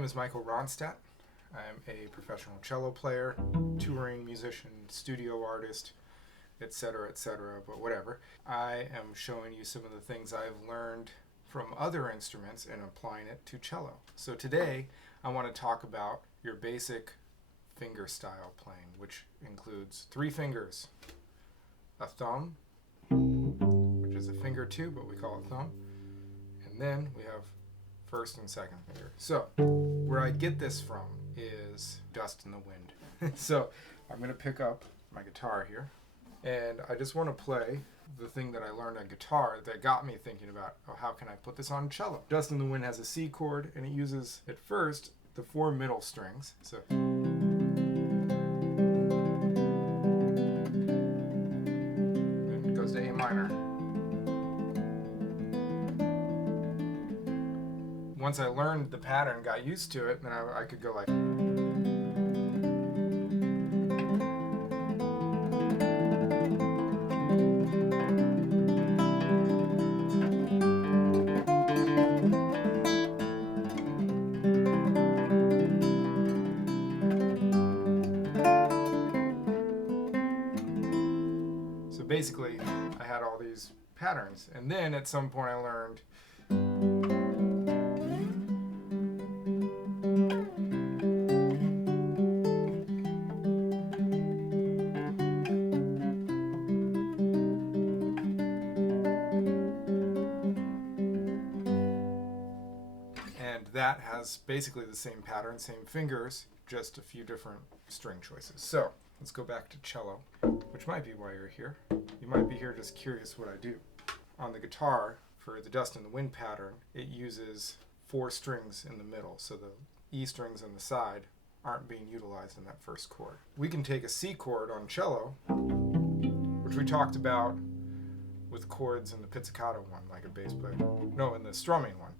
name is Michael Ronstadt. I'm a professional cello player, touring musician, studio artist, etc., but whatever. I am showing you some of the things I've learned from other instruments and applying it to cello. So today, I want to talk about your basic finger style playing, which includes 3 fingers, a thumb, which is a finger too, but we call it thumb, and then we have first and second finger. So where I get this from is Dust in the Wind. So I'm going to pick up my guitar here, and I just want to play the thing that I learned on guitar that got me thinking about, oh, how can I put this on cello? Dust in the Wind has a C chord, and it uses, at first, the 4 middle strings. So then it goes to A minor. Once I learned the pattern, got used to it, then I could go like. So basically, I had all these patterns, and then at some point I learned that has basically the same pattern, same fingers, just a few different string choices. So let's go back to cello, which might be why you're here. You might be here just curious what I do. On the guitar, for the Dust in the Wind pattern, it uses 4 strings in the middle, so the E strings on the side aren't being utilized in that first chord. We can take a C chord on cello, which we talked about with chords in the pizzicato one, like a bass player. No, in the strumming one.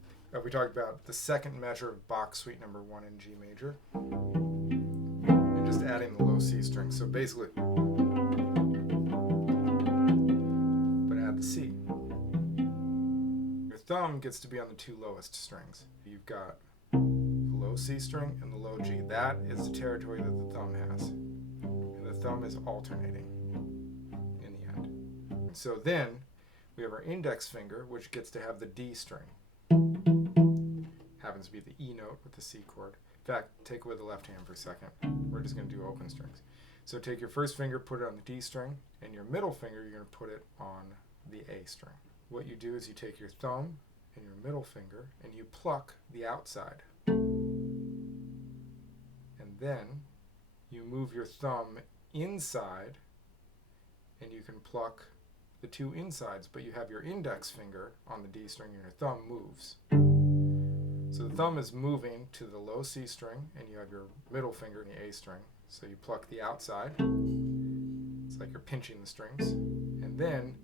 We talked about the second measure of Bach Suite Number 1 in G major, and just adding the low C string. So basically, but add the C. Your thumb gets to be on the 2 lowest strings. You've got the low C string and the low G. That is the territory that the thumb has, and the thumb is alternating in the end. And so then we have our index finger, which gets to have the D string. Happens to be the E note with the C chord. In fact, take away the left hand for a second. We're just going to do open strings. So take your first finger, put it on the D string, and your middle finger, you're going to put it on the A string. What you do is you take your thumb and your middle finger, and you pluck the outside. And then you move your thumb inside, and you can pluck the 2 insides, but you have your index finger on the D string, and your thumb moves. So the thumb is moving to the low C string, and you have your middle finger in the A string. So you pluck the outside. It's like you're pinching the strings. And then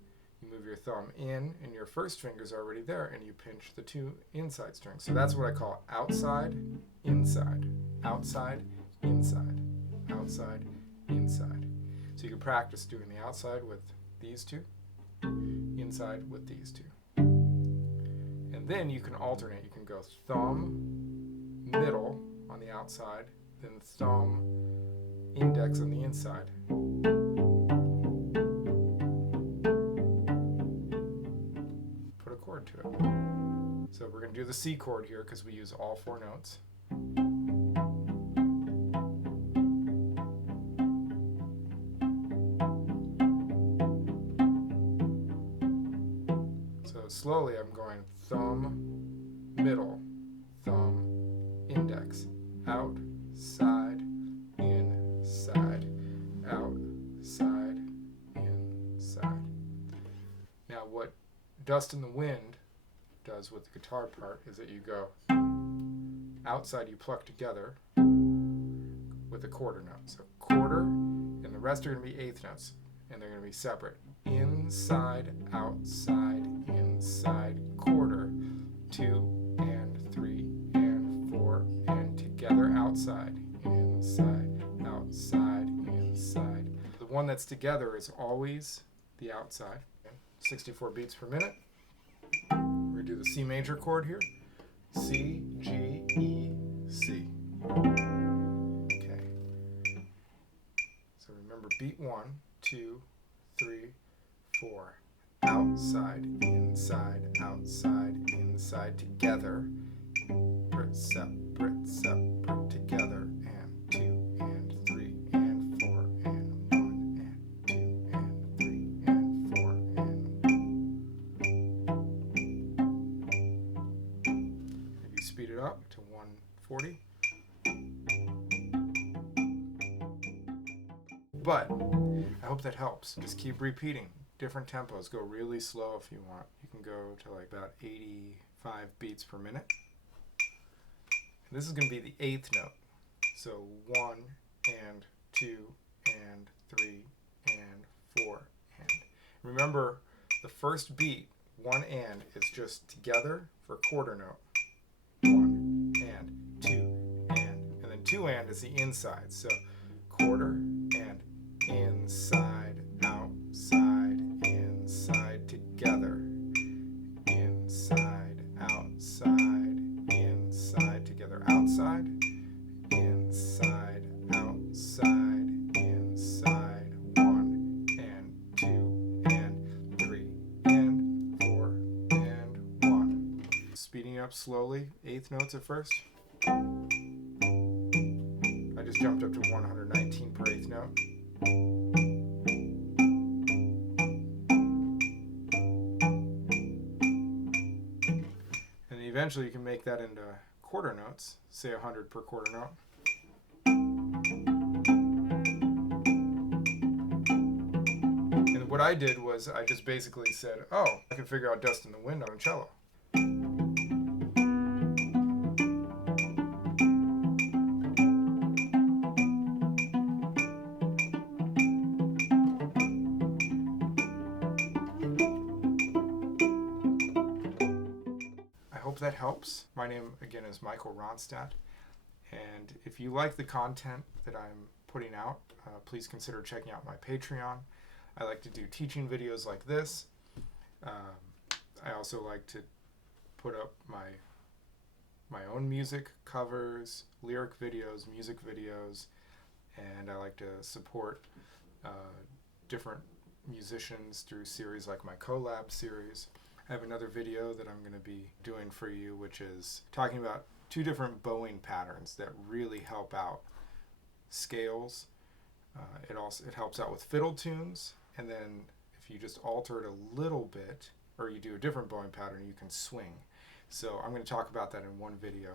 you move your thumb in, and your first finger's already there, and you pinch the 2 inside strings. So that's what I call outside, inside, outside, inside, outside, inside. So you can practice doing the outside with these 2, inside with these 2. And then you can alternate. You can go thumb, middle on the outside, then thumb, index on the inside. Put a chord to it. So we're going to do the C chord here because we use all 4 notes. So slowly I'm going thumb, middle, thumb, index, outside, inside, outside, inside. Now what Dust in the Wind does with the guitar part is that you go outside, you pluck together with a quarter note. So quarter, and the rest are going to be 1/8 notes, and they're going to be separate. Inside, outside, inside, quarter, 2 and 3 and 4, and together, outside, inside, outside, inside. The one that's together is always the outside. 64 beats per minute. We're going to do the C major chord here. C, G, E, C. beat 1, 2, 3, 4. Outside, inside, outside, inside, together. Separate, separate, together. And 2 and 3 and 4 and 1 and 2 and 3 and 4 and. Maybe speed it up to 140. But I hope that helps. Just keep repeating. Different tempos. Go really slow if you want. You can go to like about 85 beats per minute. And this is going to be the 8th note. So 1 and 2 and 3 and 4 and. Remember, the first beat, 1 and, is just together for quarter note. 1 and 2 and then 2 and is the inside. So quarter and inside, outside, inside, together. Inside, outside, inside, together. Outside, inside, outside, inside. 1 and 2 and 3 and 4 and 1. Speeding up slowly, 8th notes at first. I just jumped up to 119 per 8th note. And eventually you can make that into quarter notes, say 100 per quarter note. And what I did was I just basically said, oh, I can figure out Dust in the Wind on cello. I hope that helps. My name, again, is Michael Ronstadt. And if you like the content that I'm putting out, please consider checking out my Patreon. I like to do teaching videos like this. I also like to put up my own music covers, lyric videos, music videos, and I like to support different musicians through series like my collab series. I have another video that I'm going to be doing for you, which is talking about 2 different bowing patterns that really help out scales. It helps out with fiddle tunes, and then if you just alter it a little bit, or you do a different bowing pattern, you can swing. So I'm going to talk about that in one video.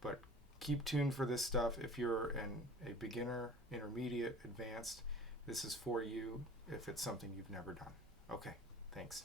But keep tuned for this stuff. If you're a beginner, intermediate, advanced, this is for you if it's something you've never done. Okay, thanks.